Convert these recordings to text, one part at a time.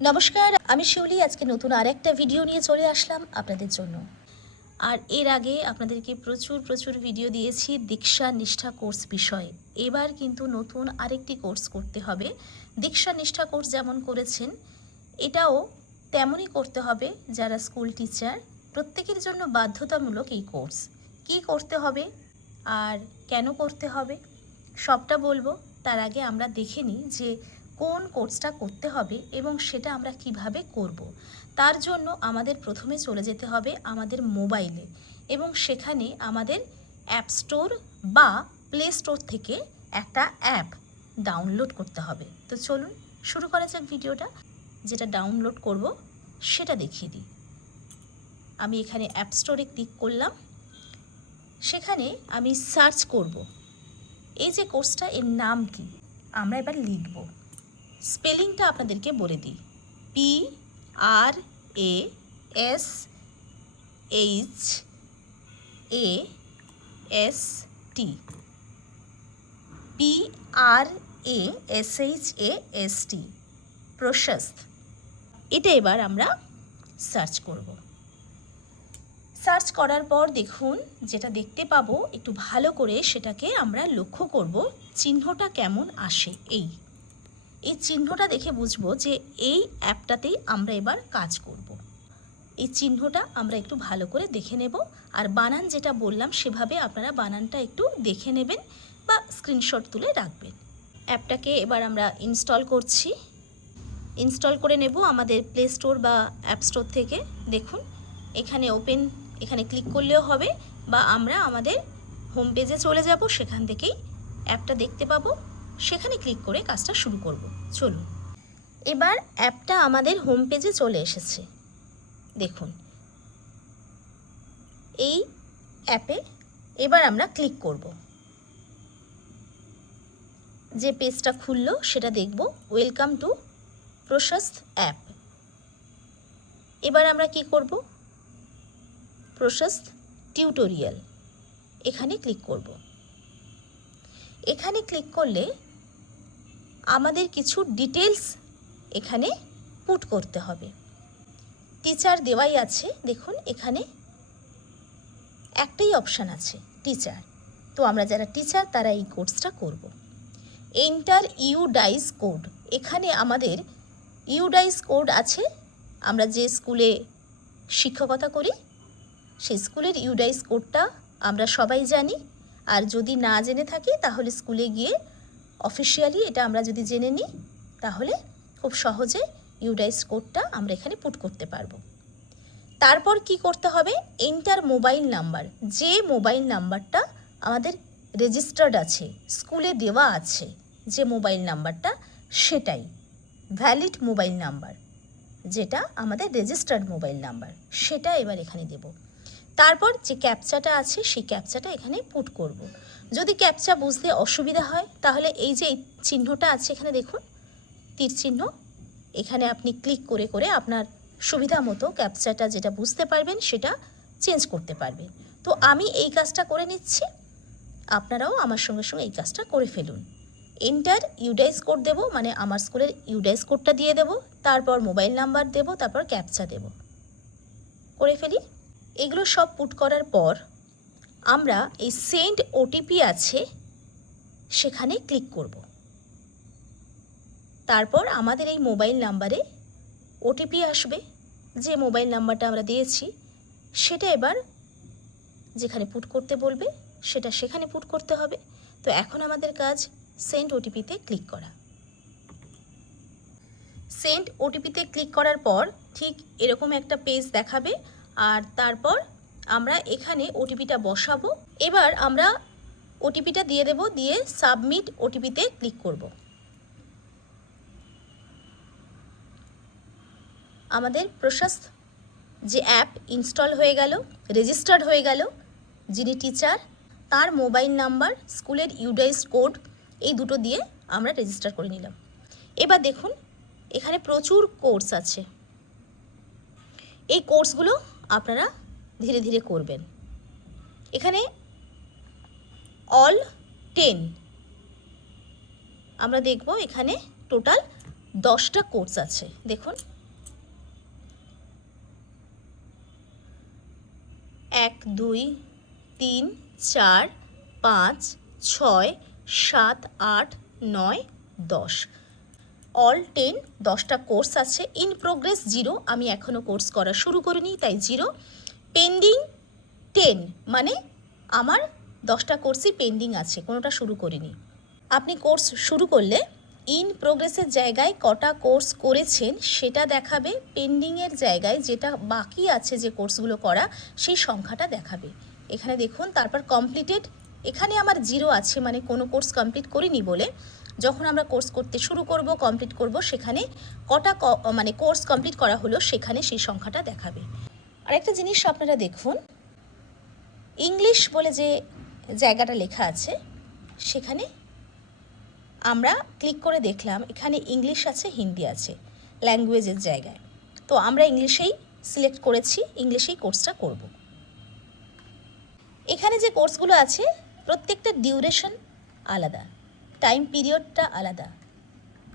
নমস্কার, আমি শিউলি। আজকে নতুন আরেকটা ভিডিও নিয়ে চলে আসলাম আপনাদের জন্য। আর এর আগে আপনাদেরকে প্রচুর ভিডিও দিয়েছি দীক্ষা নিষ্ঠা কোর্স বিষয়ে। এবার কিন্তু নতুন আরেকটি কোর্স করতে হবে। দীক্ষা নিষ্ঠা কোর্স যেমন করেছেন, এটাও তেমনই করতে হবে। যারা স্কুল টিচার প্রত্যেকের জন্য বাধ্যতামূলক এই কোর্স। কি করতে হবে আর কেন করতে হবে সবটা বলবো। তার আগে আমরা দেখে নিই যে কোন কোর্সটা করতে হবে এবং সেটা আমরা কিভাবে করব। তার জন্য আমাদের প্রথমে চলে যেতে হবে আমাদের মোবাইলে এবং সেখানে আমাদের অ্যাপ স্টোর বা প্লে স্টোর থেকে একটা অ্যাপ ডাউনলোড করতে হবে। তো চলুন শুরু করা যাক ভিডিওটা। যেটা ডাউনলোড করব সেটা দেখিয়ে দিই। আমি এখানে অ্যাপ স্টোরে ক্লিক করলাম। সেখানে আমি সার্চ করব এই যে কোর্সটা, এর নাম কি আমরা এবার লিখব। স্পেলিংটা আপনাদেরকে বলে দিই। PRASHAST, PRASHAST, প্রশস্ত। এটা এবার আমরা সার্চ করব। সার্চ করার পর দেখুন যেটা দেখতে পাবো, একটু ভালো করে সেটাকে আমরা লক্ষ্য করব। চিহ্নটা কেমন আসে, এই চিহ্নটা দেখে বুঝবো যে এই অ্যাপটাতেই আমরা এবার কাজ করব। এই চিহ্নটা আমরা একটু ভালো করে দেখে নেব। আর বানান যেটা বললাম সেভাবে আপনারা বানানটা একটু দেখে নেবেন বা স্ক্রিনশট তুলে রাখবেন। অ্যাপটাকে এবার আমরা ইনস্টল করছি। ইনস্টল করে নেব আমাদের প্লে স্টোর বা অ্যাপ স্টোর থেকে। দেখুন এখানে ওপেন, এখানে ক্লিক করলেও হবে বা আমরা আমাদের হোম পেজে চলে যাব, সেখান থেকেই অ্যাপটা দেখতে পাবো। সেখানে ক্লিক করে কাজটা শুরু করব। চলুন, এবার অ্যাপটা আমাদের হোম পেজে চলে এসেছে। দেখুন এই অ্যাপে এবার আমরা ক্লিক করব। যে পেজটা খুললো সেটা দেখব, ওয়েলকাম টু প্রশস্ত অ্যাপ। এবার আমরা কি করব, প্রশস্ত টিউটোরিয়াল এখানে ক্লিক করব। এখানে ক্লিক করলে আমাদের কিছু ডিটেলস এখানে পুট করতে হবে। টিচার দেওয়াই আছে। দেখুন এখানে একটাই অপশান আছে, টিচার। তো আমরা যারা টিচার তারা এই কোর্সটা করব। এন্টার ইউডাইস কোড, এখানে আমাদের ইউডাইস কোড আছে। আমরা যে স্কুলে শিক্ষকতা করি সেই স্কুলের ইউডাইস কোডটা আমরা সবাই জানি। আর যদি না জেনে থাকি তাহলে স্কুলে গিয়ে অফিসিয়ালি এটা আমরা যদি জেনে নিই তাহলে খুব সহজে ইউডাইস কোডটা আমরা এখানে পুট করতে পারবো। তারপর কি করতে হবে, এন্টার মোবাইল নাম্বার। যে মোবাইল নাম্বারটা আমাদের রেজিস্টার্ড আছে, স্কুলে দেওয়া আছে যে মোবাইল নাম্বারটা, সেটাই ভ্যালিড মোবাইল নাম্বার, যেটা আমাদের রেজিস্টার্ড মোবাইল নাম্বার, সেটা এবার এখানে দেব। তারপর যে ক্যাপচাটা আছে সেই ক্যাপচাটা এখানে পুট করব। যদি ক্যাপচা বুঝতে অসুবিধা হয় তাহলে এই যে চিহ্নটা আছে এখানে দেখুন, তীর চিহ্ন, এখানে আপনি ক্লিক করে করে আপনার সুবিধা মতো ক্যাপচাটা যেটা বুঝতে পারবেন সেটা চেঞ্জ করতে পারবেন। তো আমি এই কাজটা করে নিচ্ছি, আপনারাও আমার সঙ্গে সঙ্গে এই কাজটা করে ফেলুন। এন্টার ইউডাইস কোড দেব, মানে আমার স্কুলের ইউডাইস কোডটা দিয়ে দেব, তারপর মোবাইল নাম্বার দেব, তারপর ক্যাপচা দেব। করে ফেলি। এগুলো সব পুট করার পর আমরা এই সেন্ড ওটিপি আছে সেখানে ক্লিক করব। তারপর আমাদের এই মোবাইল নাম্বারে ওটিপি আসবে। যে মোবাইল নাম্বারটা আমরা দিয়েছি সেটা এবার যেখানে পুট করতে বলবে সেটা সেখানে পুট করতে হবে। তো এখন আমাদের কাজ সেন্ড ওটিপিতে ক্লিক করা। সেন্ড ওটিপিতে ক্লিক করার পর ঠিক এরকম একটা পেজ দেখাবে আর তারপর আমরা এখানে ওটিপিটা বসাবো। এবার আমরা ওটিপিটা দিয়ে দেব, দিয়ে সাবমিট ওটিপিতে ক্লিক করব। আমাদের প্রশস্ত যে অ্যাপ ইনস্টল হয়ে গেল, রেজিস্টার্ড হয়ে গেল। যিনি টিচার তার মোবাইল নাম্বার, স্কুলের ইউডাইস কোড, এই দুটো দিয়ে আমরা রেজিস্টার করে নিলাম। এবার দেখুন এখানে প্রচুর কোর্স আছে। এই কোর্সগুলো আপনারা ধীরে ধীরে করবেন। এখানে অল 10 আমরা দেখব, এখানে টোটাল 10টা কোর্স আছে। দেখুন 1 2 3 4 5 6 7 8 9 10 অল 10টা কোর্স আছে। ইন প্রোগ্রেস 0, আমি এখনও কোর্স করা শুরু করিনি তাই 0। পেন্ডিং 10, মানে আমার 10টা কোর্সই পেন্ডিং আছে, কোনোটা শুরু করিনি। আপনি কোর্স শুরু করলে ইন প্রোগ্রেসের জায়গায় কটা কোর্স করেছেন সেটা দেখাবে, পেন্ডিংয়ের জায়গায় যেটা বাকি আছে যে কোর্সগুলো করা সেই সংখ্যাটা দেখাবে। এখানে দেখুন, তারপর কমপ্লিটেড, এখানে আমার 0 আছে, মানে কোনো কোর্স কমপ্লিট করিনি বলে যখন আমরা কোর্স করতে শুরু করব, কমপ্লিট করব, সেখানে কটা মানে কোর্স কমপ্লিট করা হলো সেখানে সেই সংখ্যাটা দেখাবে। আরেকটা জিনিস আপনারা দেখুন, ইংলিশ বলে যে জায়গাটা লেখা আছে সেখানে আমরা ক্লিক করে দেখলাম এখানে ইংলিশ আছে, হিন্দি আছে ল্যাঙ্গুয়েজের জায়গায়। তো আমরা ইংলিশেই সিলেক্ট করেছি, ইংলিশেই কোর্সটা করব। এখানে যে কোর্সগুলো আছে প্রত্যেকটা ডিউরেশন আলাদা, টাইম পিরিয়ডটা আলাদা।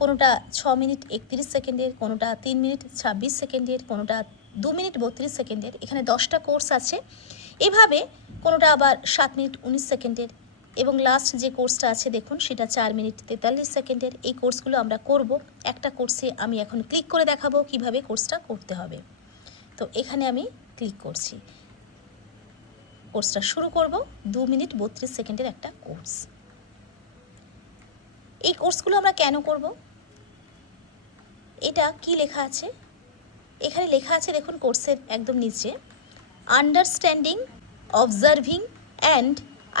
কোনোটা 6 মিনিট 31 সেকেন্ডের, কোনোটা 3 মিনিট 26 সেকেন্ডের, কোনোটা 2 মিনিট 32 সেকেন্ডের। এখানে 10টা কোর্স আছে। এভাবে কোনোটা আবার 7 মিনিট 19 সেকেন্ডের, এবং লাস্ট যে কোর্সটা আছে দেখুন সেটা 4 মিনিট 43 সেকেন্ডের। এই কোর্সগুলো আমরা করব। একটা কোর্সে আমি এখন ক্লিক করে দেখাবো কিভাবে কোর্সটা করতে হবে। তো এখানে আমি ক্লিক করছি, কোর্সটা শুরু করব। 2 মিনিট 32 সেকেন্ডের একটা কোর্স। এই কোর্সগুলো আমরা কেন করব? এটা কি লেখা আছে? এখানে লেখা আছে দেখুন কোর্সের একদম নিচে, understanding, observing and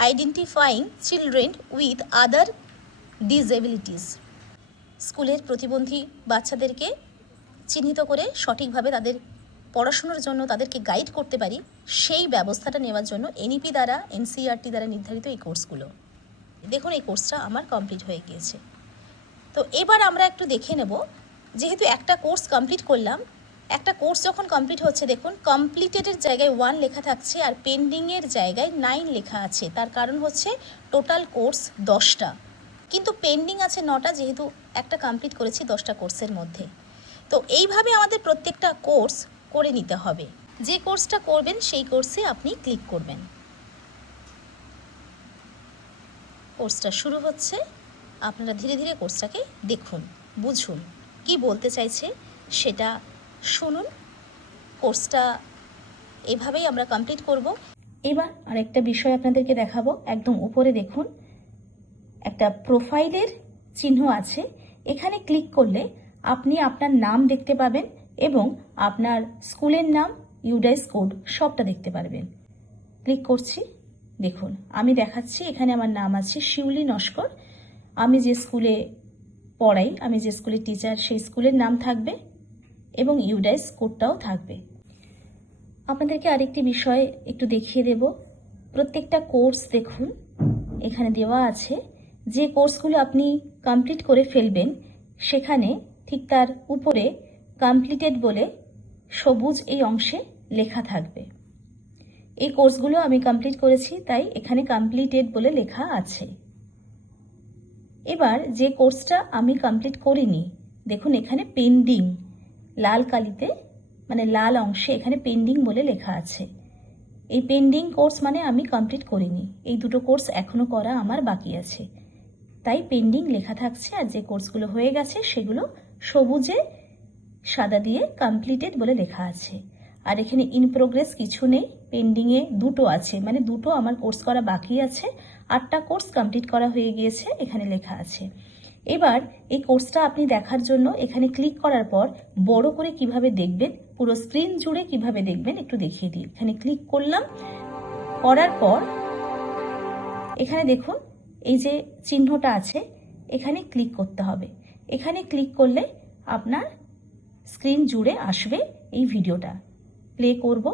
identifying children with other disabilities. স্কুলের প্রতিবন্ধী বাচ্চাদেরকে চিহ্নিত করে সঠিকভাবে তাদের পড়াশোনার জন্য তাদেরকে গাইড করতে পারি, সেই ব্যবস্থাটা নেওয়ার জন্য এনইপি দ্বারা, এনসিইআরটি দ্বারা নির্ধারিত এই কোর্সগুলো। দেখুন এই কোর্সটা আমার কমপ্লিট হয়ে গিয়েছে। তো এবার আমরা একটু দেখে নেব, যেহেতু একটা কোর্স কমপ্লিট করলাম, একটা কোর্স যখন কমপ্লিট হচ্ছে দেখুন কমপ্লিটেডের জায়গায় 1 লেখা থাকছে আর পেন্ডিংয়ের জায়গায় 9 লেখা আছে। তার কারণ হচ্ছে টোটাল কোর্স 10টা, কিন্তু পেন্ডিং আছে 9টা, যেহেতু একটা কমপ্লিট করেছি 10টা কোর্সের মধ্যে। তো এইভাবে আমাদের প্রত্যেকটা কোর্স করে নিতে হবে। যে কোর্সটা করবেন সেই কোর্সে আপনি ক্লিক করবেন। কোর্সটা শুরু হচ্ছে, আপনারা ধীরে ধীরে কোর্সটাকে দেখুন, বুঝুন কি বলতে চাইছে সেটা শুনুন। কোর্সটা এভাবেই আমরা কমপ্লিট করব। এবার আরেকটা বিষয় আপনাদেরকে দেখাবো। একদম উপরে দেখুন একটা প্রোফাইলের চিহ্ন আছে, এখানে ক্লিক করলে আপনি আপনার নাম দেখতে পাবেন এবং আপনার স্কুলের নাম, ইউডাইস কোড সবটা দেখতে পারবেন। ক্লিক করছি, দেখুন আমি দেখাচ্ছি, এখানে আমার নাম আছে শিউলি নস্কর। আমি যে স্কুলে পড়াই, আমি যে স্কুলের টিচার, সেই স্কুলের নাম থাকবে এবং ইউডাইস কোডটাও থাকবে। আপনাদেরকে আরেকটি বিষয় একটু দেখিয়ে দেব। প্রত্যেকটা কোর্স দেখুন এখানে দেওয়া আছে, যে কোর্সগুলো আপনি কমপ্লিট করে ফেলবেন সেখানে ঠিক তার উপরে কমপ্লিটেড বলে সবুজ এই অংশে লেখা থাকবে। এই কোর্সগুলো আমি কমপ্লিট করেছি তাই এখানে কমপ্লিটেড বলে লেখা আছে। এবার যে কোর্সটা আমি কমপ্লিট করিনি দেখুন এখানে পেন্ডিং, লাল কালিতে মানে লাল অংশে এখানে পেন্ডিং বলে লেখা আছে। এই পেন্ডিং কোর্স মানে আমি কমপ্লিট করিনি, এই দুটো কোর্স এখনো করা আমার বাকি আছে, তাই পেন্ডিং লেখা থাকছে। আর যে কোর্সগুলো হয়ে গেছে সেগুলো সবুজে সাদা দিয়ে কমপ্লিটেড বলে লেখা আছে। আর এখানে ইন প্রোগ্রেস কিছু নেই, পেন্ডিংয়ে দুটো আছে, মানে দুটো আমার কোর্স করা বাকি আছে। 8টা কোর্স কমপ্লিট করা হয়ে গিয়েছে এখানে লেখা আছে। এবার এই কোর্সটা আপনি দেখার জন্য এখানে ক্লিক করার পর বড় করে কিভাবে দেখবেন, পুরো স্ক্রিন জুড়ে কিভাবে দেখবেন একটু দেখিয়ে দিই। এখানে ক্লিক করলাম, করার পর এখানে দেখুন এই যে চিহ্নটা আছে এখানে ক্লিক করতে হবে। এখানে ক্লিক করলে আপনার স্ক্রিন জুড়ে আসবে এই ভিডিওটা। প্লে করব,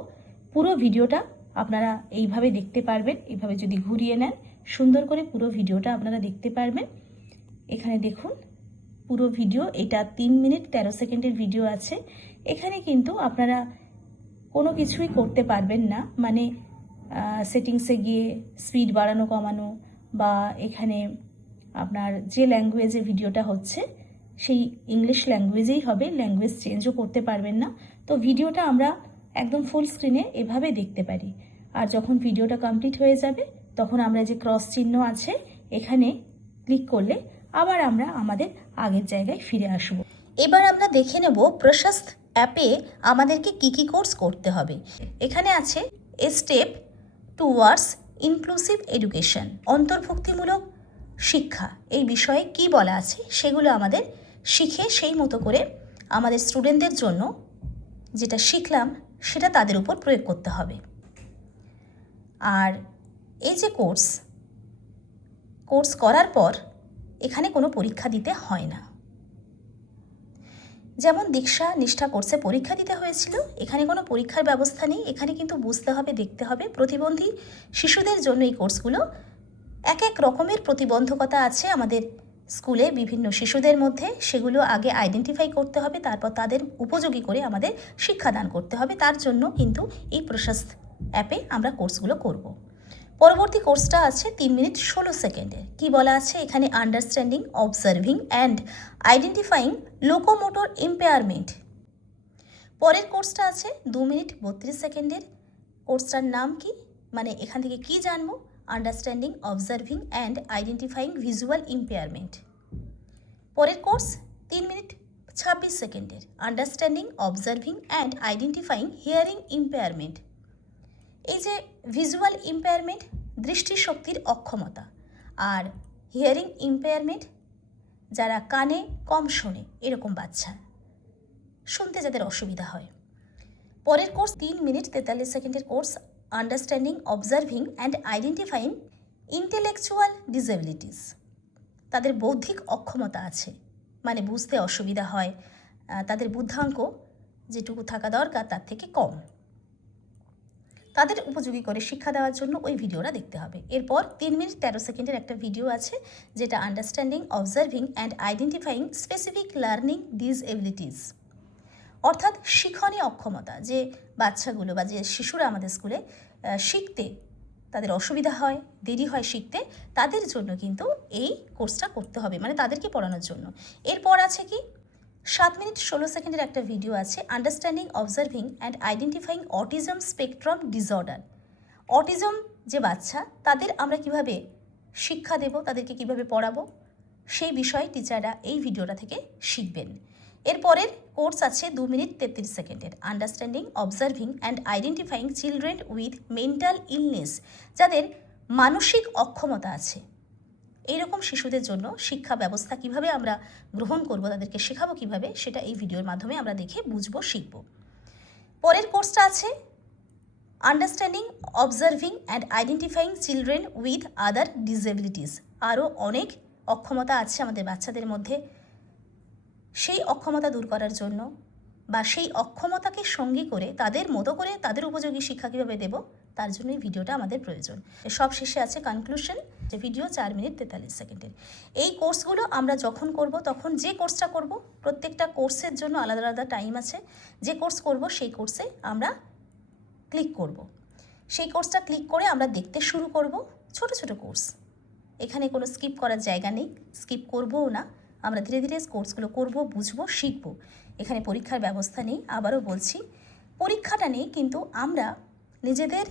পুরো ভিডিওটা আপনারা এইভাবে দেখতে পারবেন। এইভাবে যদি ঘুরিয়ে নেন সুন্দর করে পুরো ভিডিওটা আপনারা দেখতে পারবেন। এখানে দেখুন পুরো ভিডিও, এটা 3 মিনিট 13 সেকেন্ডের ভিডিও আছে। এখানে কিন্তু আপনারা কোনো কিছুই করতে পারবেন না, মানে সেটিংসে গিয়ে স্পিড বাড়ানো কমানো বা এখানে আপনার যে ল্যাঙ্গুয়েজে ভিডিওটা হচ্ছে সেই ইংলিশ ল্যাঙ্গুয়েজেই হবে, ল্যাঙ্গুয়েজ চেঞ্জও করতে পারবেন না। তো ভিডিওটা আমরা একদম ফুল স্ক্রিনে এভাবে দেখতে পারি। আর যখন ভিডিওটা কমপ্লিট হয়ে যাবে তখন আমরা যে ক্রস চিহ্ন আছে এখানে ক্লিক করলে আবার আমরা আমাদের আগের জায়গায় ফিরে আসব। এবার আমরা দেখে নেব প্রশস্ত অ্যাপে আমাদেরকে কি কোর্স করতে হবে। এখানে আছে এ স্টেপ টুয়ার্ডস ইনক্লুসিভ এডুকেশন, অন্তর্ভুক্তিমূলক শিক্ষা। এই বিষয়ে কি বলা আছে সেগুলো আমাদের শিখে সেই মতো করে আমাদের স্টুডেন্টদের জন্য যেটা শিখলাম সেটা তাদের উপর প্রয়োগ করতে হবে। আর এই যে কোর্স করার পর এখানে কোনো পরীক্ষা দিতে হয় না। যেমন দীক্ষা নিষ্ঠা কোর্সে পরীক্ষা দিতে হয়েছিল, এখানে কোনো পরীক্ষার ব্যবস্থা নেই। এখানে কিন্তু বুঝতে হবে, দেখতে হবে। প্রতিবন্ধী শিশুদের জন্য এই কোর্সগুলো এক এক রকমের প্রতিবন্ধকতা আছে আমাদের স্কুলে বিভিন্ন শিশুদের মধ্যে, সেগুলো আগে আইডেন্টিফাই করতে হবে, তারপর তাদের উপযোগী করে আমাদের শিক্ষাদান করতে হবে। তার জন্য কিন্তু এই প্রশস্ত অ্যাপে আমরা কোর্সগুলো করব। পরবর্তী কোর্সটা আছে 3 মিনিট 16 সেকেন্ডের। কি বলা আছে এখানে? Understanding, observing and identifying locomotor impairment. পরের কোর্সটা আছে 2 মিনিট 32 সেকেন্ডের। কোর্সটার নাম কি, মানে এখান থেকে কি জানবো? Understanding, observing and identifying visual impairment. পরের কোর্স 3 মিনিট 26 সেকেন্ডের। Understanding, observing and identifying hearing impairment. এই যে ভিজুয়াল ইম্পেয়ারমেন্ট, দৃষ্টিশক্তির অক্ষমতা, আর হিয়ারিং ইম্পেয়ারমেন্ট যারা কানে কম শোনে, এরকম বাচ্চা, শুনতে যাদের অসুবিধা হয়। পরের কোর্স 3 মিনিট 43 সেকেন্ডের course, understanding, observing and identifying intellectual disabilities. তাদের বৌদ্ধিক অক্ষমতা আছে, মানে বুঝতে অসুবিধা হয়, তাদের বুদ্ধাঙ্ক যেটুকু থাকা দরকার তার থেকে কম। তাদের উপযোগী করে শিক্ষা দেওয়ার জন্য ওই ভিডিওটা দেখতে হবে। এরপর 3 মিনিট 13 সেকেন্ডের একটা ভিডিও আছে যেটা understanding, observing and identifying specific learning disabilities, অর্থাৎ শিক্ষণীয় অক্ষমতা। যে বাচ্চাগুলো বা যে শিশুরা আমাদের স্কুলে শিখতে তাদের অসুবিধা হয়, দেরি হয় শিখতে, তাদের জন্য কিন্তু এই কোর্সটা করতে হবে, মানে তাদেরকে পড়ানোর জন্য। এরপর আছে কি 7 মিনিট 16 সেকেন্ডের একটা ভিডিও আছে, understanding, observing and identifying autism spectrum disorder. Autism যে বাচ্চা, তাদের আমরা কিভাবে শিক্ষা দেব, তাদেরকে কিভাবে পড়াবো, সেই বিষয়ে টিচাররা এই ভিডিওটা থেকে শিখবেন। এরপরের কোর্স আছে 2 মিনিট 33 সেকেন্ডের, understanding, observing and identifying children with mental illness, যাদের মানসিক অক্ষমতা আছে। এইরকম শিশুদের জন্য শিক্ষা ব্যবস্থা কিভাবে আমরা গ্রহণ করব, তাদেরকে শেখাবো কিভাবে, সেটা এই ভিডিওর মাধ্যমে আমরা দেখে বুঝবো, শিখব। পরের কোর্সটা আছে understanding, observing and identifying children with other disabilities. আরও অনেক অক্ষমতা আছে আমাদের বাচ্চাদের মধ্যে, সেই অক্ষমতা দূর করার জন্য বা সেই অক্ষমতাকে সঙ্গী করে তাদের মতো করে তাদের উপযোগী শিক্ষা কীভাবে দেব, তার জন্য এই ভিডিওটা আমাদের প্রয়োজন। সব শেষে আছে কনক্লুশন, যে ভিডিও 4 মিনিট 43 সেকেন্ডের। এই কোর্সগুলো আমরা যখন করব, তখন যে কোর্সটা করব, প্রত্যেকটা কোর্সের জন্য আলাদা আলাদা টাইম আছে। যে কোর্স করব সেই কোর্সে আমরা ক্লিক করব। সেই কোর্সটা ক্লিক করে আমরা দেখতে শুরু করব। ছোট ছোট কোর্স, এখানে কোনো স্কিপ করার জায়গা নেই, স্কিপ করবও না। আমরা ধীরে ধীরে কোর্সগুলো করব, বুঝবো, শিখব। এখানে পরীক্ষার ব্যবস্থা নেই, আবারও বলছি, পরীক্ষাটা নেই, কিন্তু আমরা নিজেদের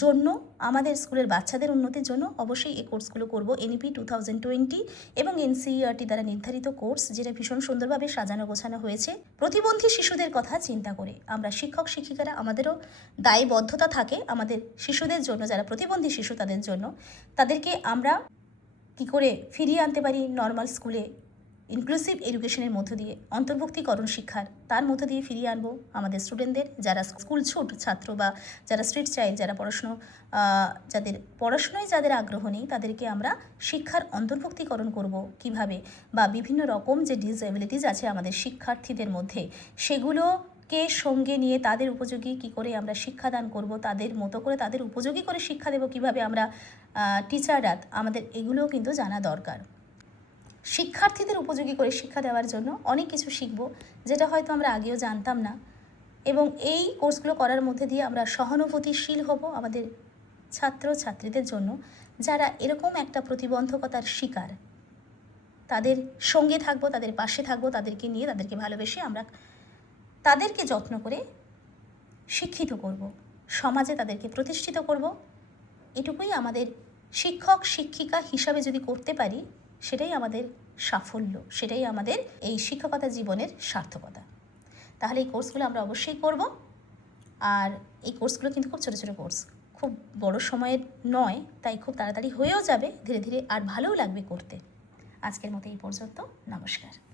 জন্য, আমাদের স্কুলের বাচ্চাদের উন্নতির জন্য অবশ্যই এই কোর্সগুলো করব। এনইপি 2020 এবং এনসিইআরটি দ্বারা নির্ধারিত কোর্স, যেটা ভীষণ সুন্দরভাবে সাজানো গোছানো হয়েছে প্রতিবন্ধী শিশুদের কথা চিন্তা করে। আমরা শিক্ষক শিক্ষিকারা, আমাদেরও দায়বদ্ধতা থাকে আমাদের শিশুদের জন্য, যারা প্রতিবন্ধী শিশু তাদের জন্য, তাদেরকে আমরা কি করে ফিরিয়ে আনতে পারি নর্মাল স্কুলে, ইনক্লুসিভ এডুকেশনের মধ্য দিয়ে, অন্তর্ভুক্তিকরণ শিক্ষার, তার মধ্য দিয়ে ফিরিয়ে আনবো আমাদের স্টুডেন্টদের, যারা স্কুল ছুট ছাত্র বা যারা স্ট্রিট চাইল্ড, যারা যাদের পড়াশোনায় যাদের আগ্রহ নেই, তাদেরকে আমরা শিক্ষার অন্তর্ভুক্তিকরণ করব কিভাবে, বা বিভিন্ন রকম যে ডিসএবিলিটিস আছে আমাদের শিক্ষার্থীদের মধ্যে, সেগুলোকে সঙ্গে নিয়ে তাদের উপযোগী কি করে আমরা শিক্ষাদান করব, তাদের মতো করে তাদের উপযোগী করে শিক্ষা দেব কিভাবে আমরা টিচাররা, আমাদের এগুলোও কিন্তু জানা দরকার। শিক্ষার্থীদের উপযোগী করে শিক্ষা দেওয়ার জন্য অনেক কিছু শিখব, যেটা হয়তো আমরা আগেও জানতাম না। এবং এই কোর্সগুলো করার মধ্যে দিয়ে আমরা সহানুভূতিশীল হব আমাদের ছাত্র ছাত্রীদের জন্য, যারা এরকম একটা প্রতিবন্ধকতার শিকার, তাদের সঙ্গে থাকবো, তাদের পাশে থাকবো, তাদেরকে নিয়ে, তাদেরকে ভালোবেসে আমরা তাদেরকে যত্ন করে শিক্ষিত করব, সমাজে তাদেরকে প্রতিষ্ঠিত করব। এটুকুই আমাদের শিক্ষক শিক্ষিকা হিসাবে যদি করতে পারি, সেটাই আমাদের সাফল্য, সেটাই আমাদের এই শিক্ষকতা জীবনের সার্থকতা। তাহলে এই কোর্সগুলো আমরা অবশ্যই করব। আর এই কোর্সগুলো কিন্তু খুব ছোটো ছোটো কোর্স, খুব বড় সময়ের নয়, তাই খুব তাড়াতাড়ি হয়েও যাবে ধীরে ধীরে, আর ভালোও লাগবে করতে। আজকের মতো এই পর্যন্ত, নমস্কার।